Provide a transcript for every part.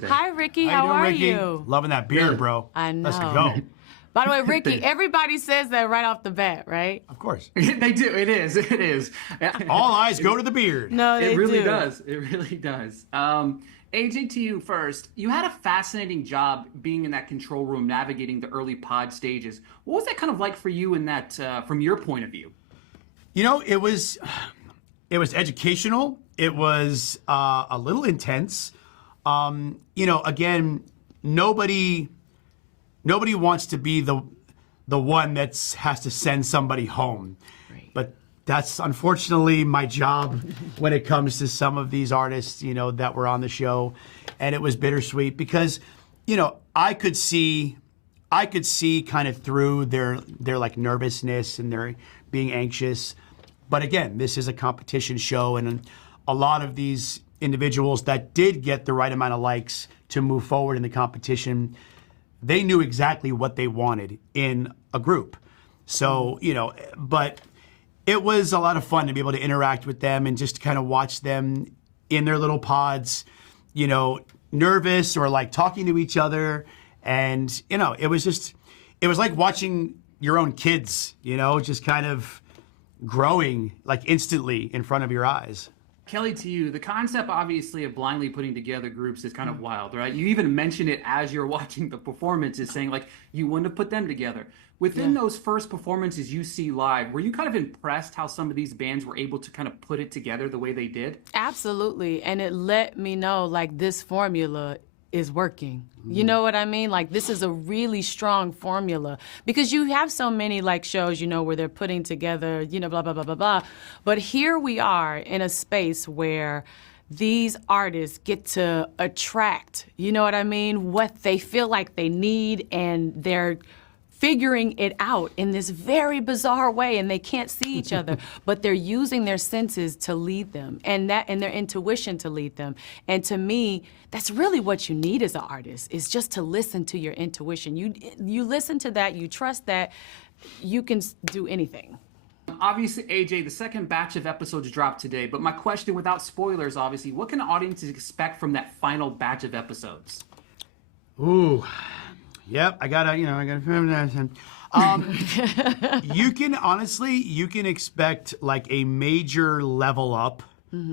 today. Hi, Ricky. How How are Ricky? you? Loving that beard, Good. bro. I know. Let's go. By the way, Ricky, everybody says that right off the bat, right? Of course. They do. It is. It is. All eyes go to the beard. No, they It really do. does. It really does. AJ, to you first. You had a fascinating job being in that control room, navigating the early pod stages. What was that kind of like for you in that, from your point of view? You know, it was educational. It was a little intense. You know, again, nobody wants to be the one that has to send somebody home. Right. But that's unfortunately my job when it comes to some of these artists, you know, that were on the show. And it was bittersweet because, you know, I could see kind of through their like nervousness and their being anxious. But again, this is a competition show, and a lot of these individuals that did get the right amount of likes to move forward in the competition, they knew exactly what they wanted in a group. So, you know, but it was a lot of fun to be able to interact with them and just kind of watch them in their little pods, you know, nervous or like talking to each other. And, you know, it was like watching your own kids, you know, just kind of growing like instantly in front of your eyes. Kelly, to you, the concept obviously of blindly putting together groups is kind of wild, right? You even mentioned it as you're watching the performances, saying like you wouldn't have put them together. Within those first performances you see live, were you kind of impressed how some of these bands were able to kind of put it together the way they did? Absolutely. And it let me know, like, this formula is working. You know what I mean? Like, this is a really strong formula because you have so many like shows, you know, where they're putting together, you know, blah, blah, blah, blah, blah. But here we are in a space where these artists get to attract, you know what I mean, what they feel like they need, and they're figuring it out in this very bizarre way, and they can't see each other, but they're using their senses to lead them, and their intuition to lead them. And to me, that's really what you need as an artist, is just to listen to your intuition. You listen to that, you trust that, you can do anything. Obviously, AJ, the second batch of episodes dropped today, but my question, without spoilers, obviously, what can audiences expect from that final batch of episodes? Ooh. Yep, I gotta you can expect like a major level up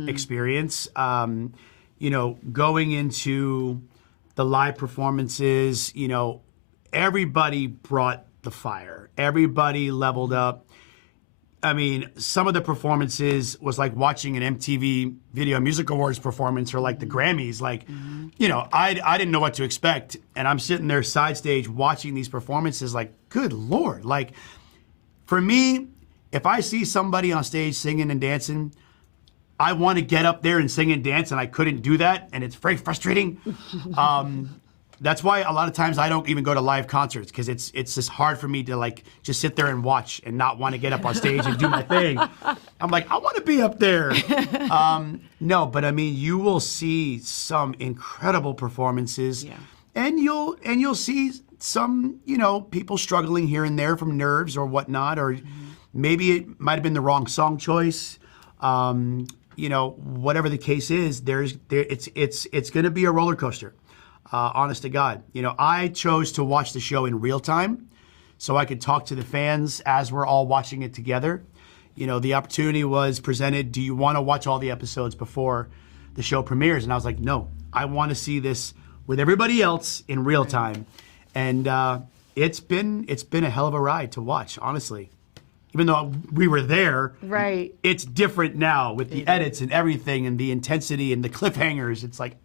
experience. You know, going into the live performances, you know, everybody brought the fire. Everybody leveled up. I mean, some of the performances was like watching an MTV Video Music Awards performance or like the Grammys. Like, you know, I didn't know what to expect. And I'm sitting there side stage watching these performances like, good Lord. Like, for me, if I see somebody on stage singing and dancing, I want to get up there and sing and dance, and I couldn't do that. And it's very frustrating. That's why a lot of times I don't even go to live concerts, because it's just hard for me to like just sit there and watch and not want to get up on stage and do my thing. I'm like, I want to be up there. No, but I mean, you will see some incredible performances, and you'll see some, you know, people struggling here and there from nerves or whatnot, or maybe it might have been the wrong song choice. You know, whatever the case is, it's going to be a roller coaster. Honest to God. You know, I chose to watch the show in real time so I could talk to the fans as we're all watching it together. You know, the opportunity was presented, do you want to watch all the episodes before the show premieres? And I was like, no, I want to see this with everybody else in real time. And it's been a hell of a ride to watch, honestly. Even though we were there, it's different now with the edits and everything and the intensity and the cliffhangers. It's like,